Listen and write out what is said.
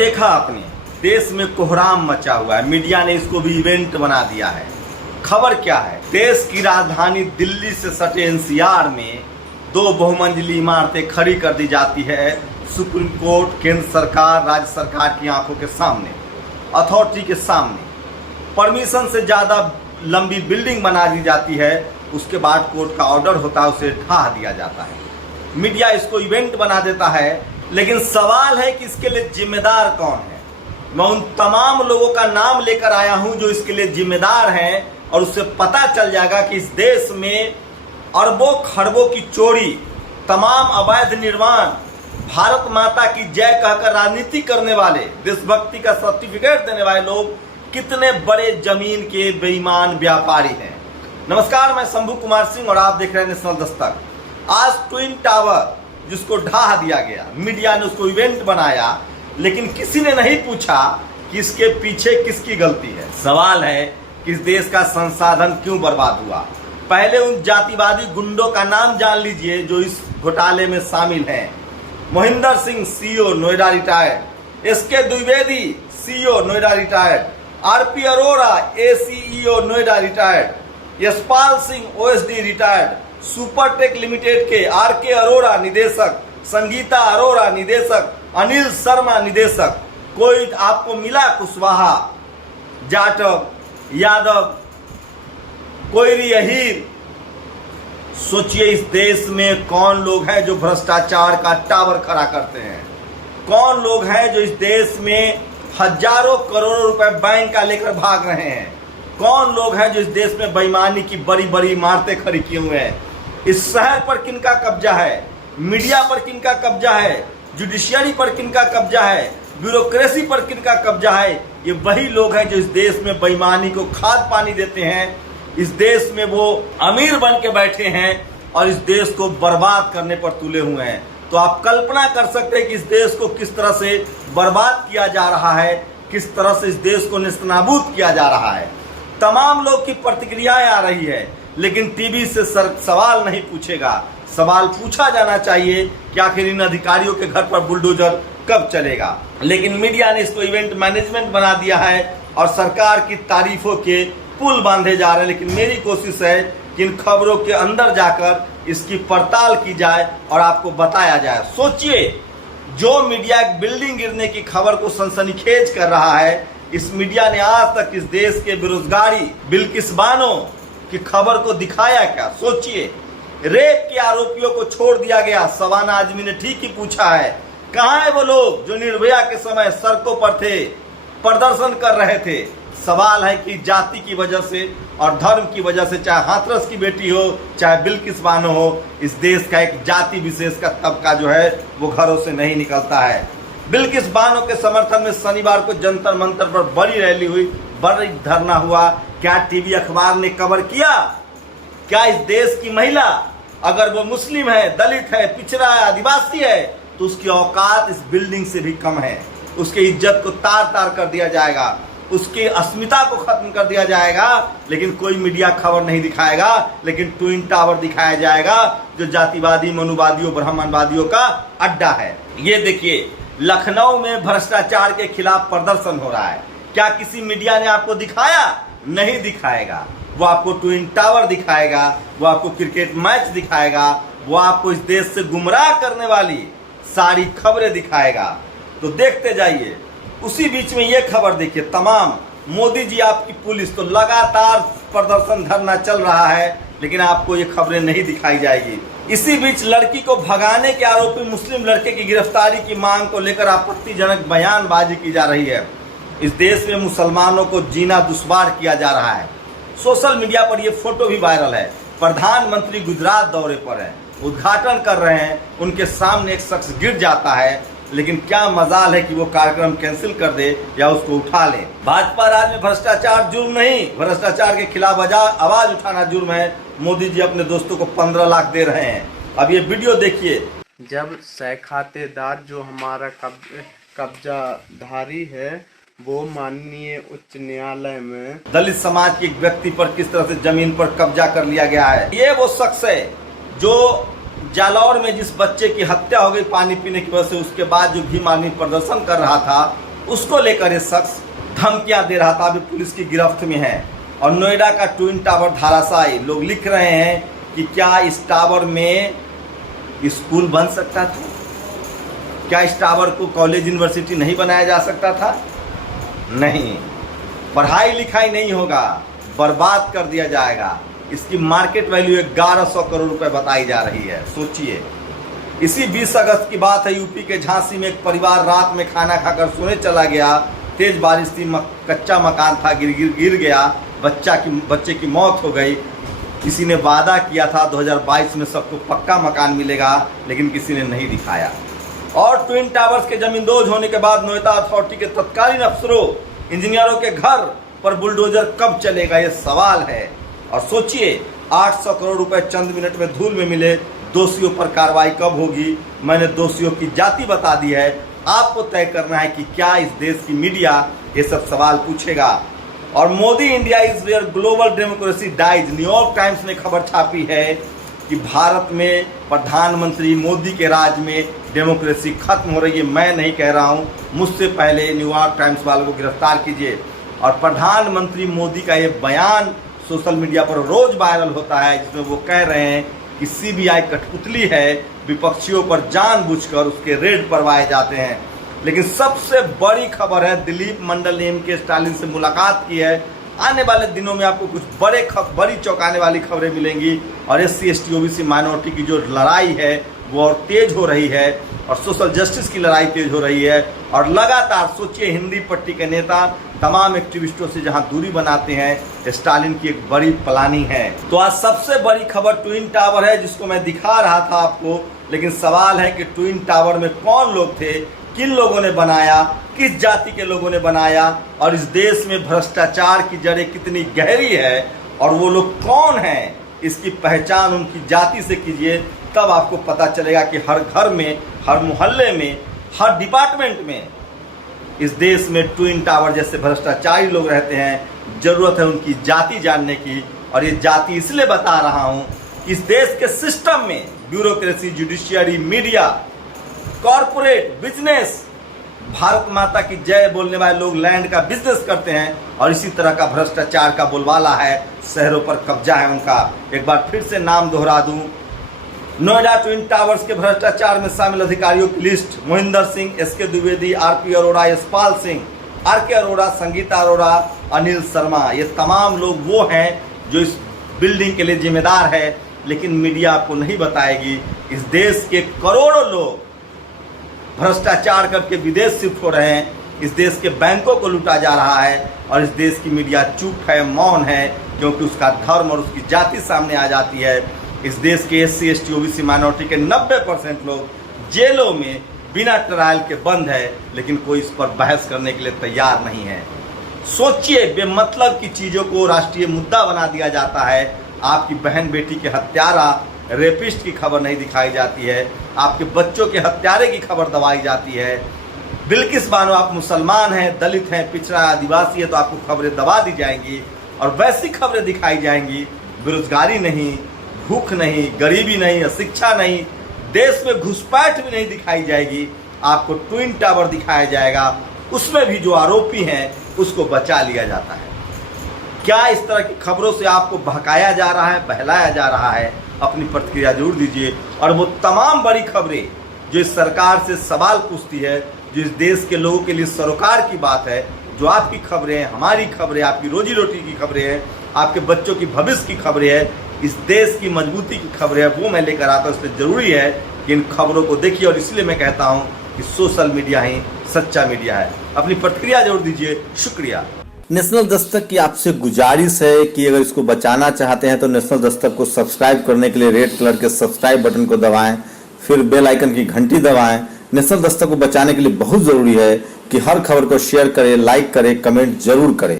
देखा आपने, देश में कोहराम मचा हुआ है। मीडिया ने इसको भी इवेंट बना दिया है। खबर क्या है? देश की राजधानी दिल्ली से सटे एनसीआर में 2 बहुमंजिली इमारतें खड़ी कर दी जाती है सुप्रीम कोर्ट, केंद्र सरकार, राज्य सरकार की आंखों के सामने, अथॉरिटी के सामने। परमिशन से ज़्यादा लंबी बिल्डिंग बना दी जाती है, उसके बाद कोर्ट का ऑर्डर होता है, उसे ढा दिया जाता है। मीडिया इसको इवेंट बना देता है, लेकिन सवाल है कि इसके लिए जिम्मेदार कौन है। मैं उन तमाम लोगों का नाम लेकर आया हूं जो इसके लिए जिम्मेदार हैं, और उससे पता चल जाएगा कि इस देश में अरबों खरबों की चोरी, तमाम अवैध निर्माण, भारत माता की जय कहकर राजनीति करने वाले, देशभक्ति का सर्टिफिकेट देने वाले लोग कितने बड़े जमीन के बेईमान व्यापारी हैं। नमस्कार, मैं शंभू कुमार सिंह और आप देख रहे हैं नेशनल दस्तक। आज ट्विन टावर जिसको ढा दिया गया, मीडिया ने उसको इवेंट बनाया, लेकिन किसी ने नहीं पूछा कि इसके पीछे किसकी गलती है। सवाल है कि इस देश का संसाधन क्यों बर्बाद हुआ। पहले उन जातिवादी गुंडों का नाम जान लीजिए जो इस घोटाले में शामिल हैं। Mohinder Singh CEO Noida retired, SK Dwivedi CEO Noida retired, RP Arora ACEO Noida retired, Yashpal Singh OSD retired, Supertech limited के आरके अरोड़ा निदेशक, संगीता अरोड़ा निदेशक, अनिल शर्मा निदेशक। कोई आपको मिला? कुशवाहा, जाटव, यादव, कोई अहीर। सोचिए इस देश में कौन लोग हैं जो भ्रष्टाचार का टावर खड़ा करते हैं? कौन लोग हैं जो इस देश में हजारों करोड़ों रुपए बैंक का लेकर भाग रहे हैं? कौन लोग हैं जो इस देश में बेईमानी की बड़ी बड़ी इमारतें खड़ी किए हुए हैं? इस शहर पर किनका कब्जा है? मीडिया पर किनका कब्जा है? जुडिशियरी पर किनका कब्जा है? ब्यूरोक्रेसी पर किनका कब्जा है? ये वही लोग हैं जो इस देश में बेईमानी को खाद पानी देते हैं। इस देश में वो अमीर बन के बैठे हैं और इस देश को बर्बाद करने पर तुले हुए हैं। तो आप कल्पना कर सकते हैं कि इस देश को किस तरह से बर्बाद किया जा रहा है, किस तरह से इस देश को नेस्तनाबूद किया जा रहा है। तमाम लोग की प्रतिक्रियाएं आ रही है, लेकिन टीवी से सवाल नहीं पूछेगा। सवाल पूछा जाना चाहिए कि आखिर इन अधिकारियों के घर पर बुलडोजर कब चलेगा। लेकिन मीडिया ने इसको इवेंट मैनेजमेंट बना दिया है और सरकार की तारीफों के पुल बांधे जा रहे हैं। लेकिन मेरी कोशिश है कि इन खबरों के अंदर जाकर इसकी पड़ताल की जाए और आपको बताया जाए। सोचिए, जो मीडिया एक बिल्डिंग गिरने की खबर को सनसनीखेज कर रहा है, इस मीडिया ने आज तक इस देश के बेरोजगारी, बिल्किस बानो की खबर को दिखाया क्या? सोचिए, रेप के आरोपियों को छोड़ दिया गया। सवाना आजमी ने ठीक ही पूछा है, कहाँ है वो लोग जो निर्भया के समय सड़कों पर थे, प्रदर्शन कर रहे थे? सवाल है कि जाति की वजह से और धर्म की वजह से, चाहे हाथरस की बेटी हो, चाहे बिल्किस बानो हो, इस देश का एक जाति विशेष का तबका जो है वो घरों से नहीं निकलता है। बिल्किस बानो के समर्थन में शनिवार को जंतर मंतर पर बड़ी रैली हुई, बड़ी धरना हुआ। क्या टीवी अखबार ने कवर किया? क्या इस देश की महिला, अगर वो मुस्लिम है, दलित है, पिछड़ा है, आदिवासी है, तो उसकी औकात इस बिल्डिंग से भी कम है। उसकी इज्जत को तार तार कर दिया जाएगा, उसकी अस्मिता को खत्म कर दिया जाएगा। लेकिन कोई मीडिया खबर नहीं दिखाएगा, लेकिन ट्विन टावर दिखाया जाएगा जो जातिवादी, मनुवादियों, ब्राह्मणवादियों का अड्डा है। ये देखिए, लखनऊ में भ्रष्टाचार के खिलाफ प्रदर्शन हो रहा है। क्या किसी मीडिया ने आपको दिखाया? नहीं दिखाएगा। वो आपको ट्विन टावर दिखाएगा, वो आपको क्रिकेट मैच दिखाएगा, वो आपको इस देश से गुमराह करने वाली सारी खबरें दिखाएगा। तो देखते जाइए। उसी बीच में ये खबर देखिए, तमाम मोदी जी आपकी पुलिस, तो लगातार प्रदर्शन धरना चल रहा है, लेकिन आपको ये खबरें नहीं दिखाई जाएगी। इसी बीच लड़की को भगाने के आरोपी मुस्लिम लड़के की गिरफ्तारी की मांग को लेकर आपत्तिजनक बयानबाजी की जा रही है। इस देश में मुसलमानों को जीना दुश्वार किया जा रहा है। सोशल मीडिया पर यह फोटो भी वायरल है। प्रधानमंत्री गुजरात दौरे पर है, उद्घाटन कर रहे हैं, उनके सामने एक शख्स गिर जाता है, लेकिन क्या मजाल है कि वो कार्यक्रम कैंसिल कर दे या उसको उठा ले। भाजपा राज में भ्रष्टाचार जुर्म नहीं, भ्रष्टाचार के खिलाफ आवाज उठाना जुर्म है। मोदी जी अपने दोस्तों को 15 लाख दे रहे हैं। अब ये वीडियो देखिए। जब सहखातेदार जो हमारा कब्जाधारी है वो माननीय उच्च न्यायालय में दलित समाज के एक व्यक्ति पर किस तरह से जमीन पर कब्जा कर लिया गया है। ये वो शख्स है जो जालौर में जिस बच्चे की हत्या हो गई पानी पीने की वजह से, उसके बाद जो भीम आर्मी प्रदर्शन कर रहा था, उसको लेकर ये शख्स धमकियां दे रहा था, अभी पुलिस की गिरफ्त में है। और नोएडा का ट्विन टावर धराशायी, लोग लिख रहे हैं कि क्या इस टावर में स्कूल बन सकता था? क्या इस टावर को कॉलेज यूनिवर्सिटी नहीं बनाया जा सकता था? नहीं, पढ़ाई लिखाई नहीं होगा, बर्बाद कर दिया जाएगा। इसकी मार्केट वैल्यू 1100 करोड़ रुपए बताई जा रही है। सोचिए, इसी 20 अगस्त की बात है, यूपी के झांसी में एक परिवार रात में खाना खाकर सोने चला गया। तेज बारिश थी, कच्चा मकान था, गिर गया, बच्चे की मौत हो गई। किसी ने वादा किया था 2022 में सबको पक्का मकान मिलेगा, लेकिन किसी ने नहीं दिखाया। और ट्विन टावर्स के जमींदोज होने के बाद नोएडा अथॉरिटी के तत्कालीन अफसरों, इंजीनियरों के घर पर बुलडोजर कब चलेगा, ये सवाल है। और सोचिए, 800 करोड़ रुपए चंद मिनट में धूल में मिले, दोषियों पर कार्रवाई कब होगी? मैंने दोषियों की जाति बता दी है, आपको तय करना है कि क्या इस देश की मीडिया ये सब सवाल पूछेगा। और Modi India is where global democracy dies, New York Times ने खबर छापी है कि भारत में प्रधानमंत्री मोदी के राज में डेमोक्रेसी खत्म हो रही है। मैं नहीं कह रहा हूँ, मुझसे पहले न्यूयॉर्क टाइम्स वालों को गिरफ्तार कीजिए। और प्रधानमंत्री मोदी का ये बयान सोशल मीडिया पर रोज वायरल होता है, जिसमें वो कह रहे हैं कि सीबीआई कठपुतली है, विपक्षियों पर जानबूझकर उसके रेड करवाए जाते हैं। लेकिन सबसे बड़ी खबर है, दिलीप मंडल ने एम.के. स्टालिन से मुलाकात की है। आने वाले दिनों में आपको कुछ बड़ी चौंकाने वाली खबरें मिलेंगी। और SC ST OBC माइनॉरिटी की जो लड़ाई है वो और तेज हो रही है, और सोशल जस्टिस की लड़ाई तेज हो रही है। और लगातार सोचिए, हिंदी पट्टी के नेता तमाम एक्टिविस्टों से जहां दूरी बनाते हैं, स्टालिन की एक बड़ी प्लानिंग है। तो आज सबसे बड़ी खबर ट्विन टावर है, जिसको मैं दिखा रहा था आपको। लेकिन सवाल है कि ट्विन टावर में कौन लोग थे, किन लोगों ने बनाया, किस जाति के लोगों ने बनाया, और इस देश में भ्रष्टाचार की जड़ें कितनी गहरी है, और वो लोग कौन हैं, इसकी पहचान उनकी जाति से कीजिए। तब आपको पता चलेगा कि हर घर में, हर मोहल्ले में, हर डिपार्टमेंट में इस देश में ट्विन टावर जैसे भ्रष्टाचारी लोग रहते हैं। जरूरत है उनकी जाति जानने की। और ये जाति इसलिए बता रहा हूँ कि इस देश के सिस्टम में bureaucracy, judiciary, media, corporate, business, Bharat माता की जय बोलने वाले लोग लैंड का बिजनेस करते हैं। और इसी तरह का भ्रष्टाचार का बोलबाला है, शहरों पर कब्जा है उनका। एक बार फिर से नाम दोहरा दूं, नोएडा ट्विन टावर्स के भ्रष्टाचार में शामिल अधिकारियों की list: Mohinder Singh, SK Dwivedi, RP Arora, Yashpal Singh, RK Arora, Sangeeta Arora, Anil Sharma. ये तमाम लोग वो हैं जो इस बिल्डिंग के लिए जिम्मेदार है। लेकिन मीडिया आपको नहीं बताएगी, इस देश के करोड़ों लोग भ्रष्टाचार करके विदेश शिफ्ट हो रहे हैं। इस देश के बैंकों को लूटा जा रहा है, और इस देश की मीडिया चुप है, मौन है, क्योंकि उसका धर्म और उसकी जाति सामने आ जाती है। इस देश के SC ST OBC माइनॉरिटी के 90% लोग जेलों में बिना ट्रायल के बंद है, लेकिन कोई इस पर बहस करने के लिए तैयार नहीं है। सोचिए, बेमतलब की चीज़ों को राष्ट्रीय मुद्दा बना दिया जाता है। आपकी बहन बेटी के हत्यारा, रेपिस्ट की खबर नहीं दिखाई जाती है, आपके बच्चों के हत्यारे की खबर दबाई जाती है। बिल्किस बानो आप मुसलमान हैं, दलित हैं, पिछड़ा आदिवासी है, तो आपको खबरें दबा दी जाएंगी। और वैसी खबरें दिखाई जाएंगी, बेरोजगारी नहीं, भूख नहीं, गरीबी नहीं, अशिक्षा नहीं, देश में घुसपैठ भी नहीं दिखाई जाएगी। आपको ट्विन टावर दिखाया जाएगा, उसमें भी जो आरोपी हैं उसको बचा लिया जाता है। क्या इस तरह की खबरों से आपको बहकाया जा रहा है, बहलाया जा रहा है? अपनी प्रतिक्रिया जरूर दीजिए। और वो तमाम बड़ी खबरें जो इस सरकार से सवाल पूछती है, जो इस देश के लोगों के लिए सरोकार की बात है, जो आपकी खबरें हैं, हमारी खबरें, आपकी रोजी रोटी की खबरें हैं, आपके बच्चों की भविष्य की खबरें हैं, इस देश की मजबूती की खबरें हैं, वो मैं लेकर आता हूँ। इसलिए ज़रूरी है कि इन खबरों को देखिए। और इसलिए मैं कहता हूँ कि सोशल मीडिया ही सच्चा मीडिया है। अपनी प्रतिक्रिया जरूर दीजिए। शुक्रिया। नेशनल दस्तक की आपसे गुजारिश है कि अगर इसको बचाना चाहते हैं तो नेशनल दस्तक को सब्सक्राइब करने के लिए रेड कलर के सब्सक्राइब बटन को दबाएं, फिर बेल आइकन की घंटी दबाएं। नेशनल दस्तक को बचाने के लिए बहुत जरूरी है कि हर खबर को शेयर करें, लाइक करें, कमेंट जरूर करें।